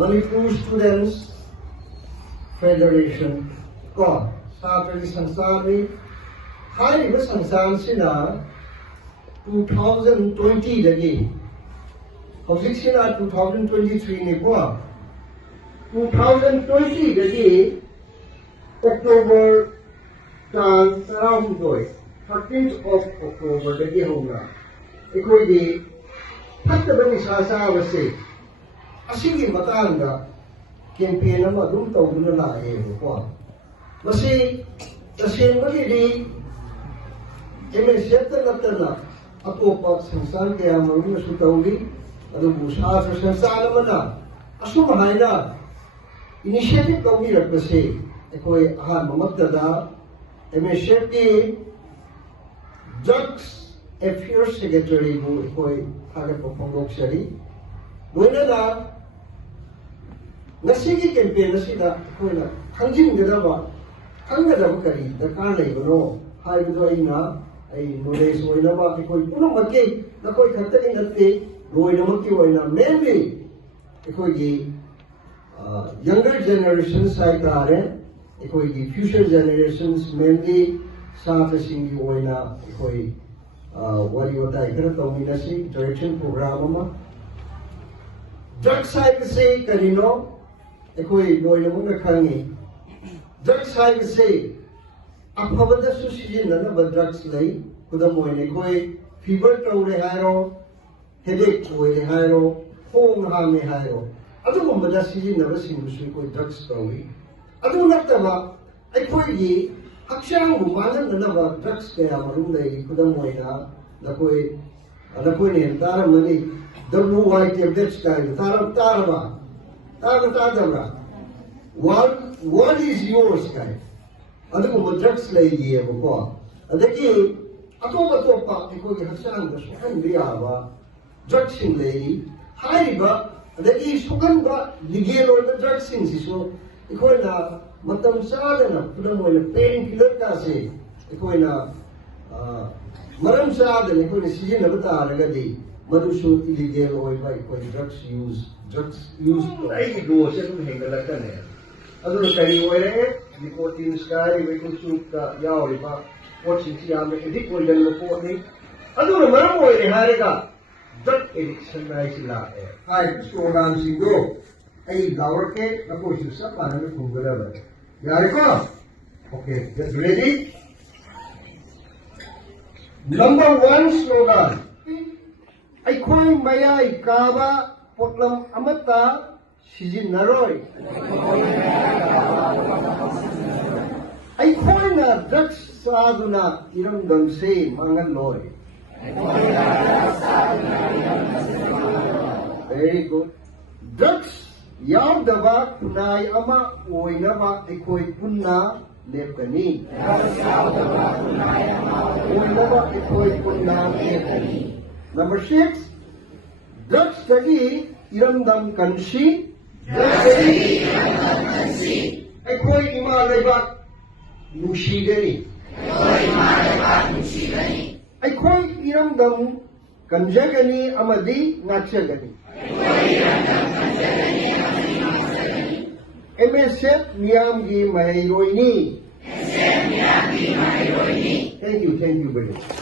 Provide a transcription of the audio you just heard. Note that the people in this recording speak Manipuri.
Manipur Students Federation ko Satri Sangsani Hari Sangsan Sina 2020 dagi Hojik Sina 2023 ni po 2020 dagi October 13th of October dagi honga ikoi di hatta bani sasa wase asigi matanga campaign ama dum tawduna la e ko masi tasembali di MSF natana atopa sansan kaya marunong na sutawli adubu sa sansan naman na asumahay na initiative kawirap kasi ako'y ahan mamagdada MSF di Drugs Affairs Secretary mo ako'y agad po panggok-sari muna na nasigi campaign na sila ako'y na hangjing gadaba hanggadaba kari dakanay ko no haibado ay na ay knowledge oy na ba koi puno magke na koi khattani natte roi na makki oy na mainly koi gi younger generations sai tare koi gi future generations mainly sa sing gi oy na koi wari wata ikara tawmina si direction program ma drug side se kanino koi roi na muna khangi drug side se afabada susijinanaba drugs lay kudam oine koi fever tawre hairo headache oire hairo hong hame hairo adugumada sijinaba singbusu koi drugs tawi adu nattaba aikoi gi akshang bu mananaba drugs kaya marum lay kudam oina nakoi ne taramani 𝙁𝙧𝙪𝙜 taraba what is yours guy adugumba drugs layiyebako adagi atopa aikogi haksanada sohanba yaba drugs sing layi hariba adagi sohanba legal oiba drugs sing sisu aikoina matam chaadana pudam oina pain killer kase aikoina maram chaadana aikoina sijinaba taaragadi madusu illegal oiba aikoina drugs use ai dose adum hengalakane aduna kari oire nicotine sky vehicle soup ka yauriba potsing siyame edik oidan mo po ni aduna maram oire harega drug addiction na sila hai slogan singo ai gawar ke nako susa panan kungala ba yare ko okay get ready number 1 slogan ai khoi mayai kaba potlam amata sijinaroi ꯑꯩꯈꯣꯏꯅ ꯗ꯭ꯔꯒꯁ ꯆꯥꯗꯨꯅ ꯏꯔꯝꯗꯝꯁꯦ ꯃꯥꯡꯍꯜꯂꯣꯏ ꯚꯦꯔꯤ ꯒꯨꯗ ꯗ꯭ꯔꯒꯁ ꯌꯥꯎꯗꯕ ꯈꯨꯟꯅꯥꯏ ꯑꯃ ꯑꯣꯏꯅꯕ ꯑꯩꯈꯣꯏ ꯄꯨꯟꯅ ꯂꯦꯞꯀꯅꯤ Number 6 ꯗ꯭ꯔꯒꯁꯇꯒꯤ ꯏꯔꯝꯗꯝ ꯀꯟꯁꯤ ꯑꯩꯈꯣꯏ ꯏꯃꯥ ꯂꯩꯕꯥꯛ nushigani aikoi iramdam kanjagani amadi ngachagani MSF miyamgi mahairoini thank you very much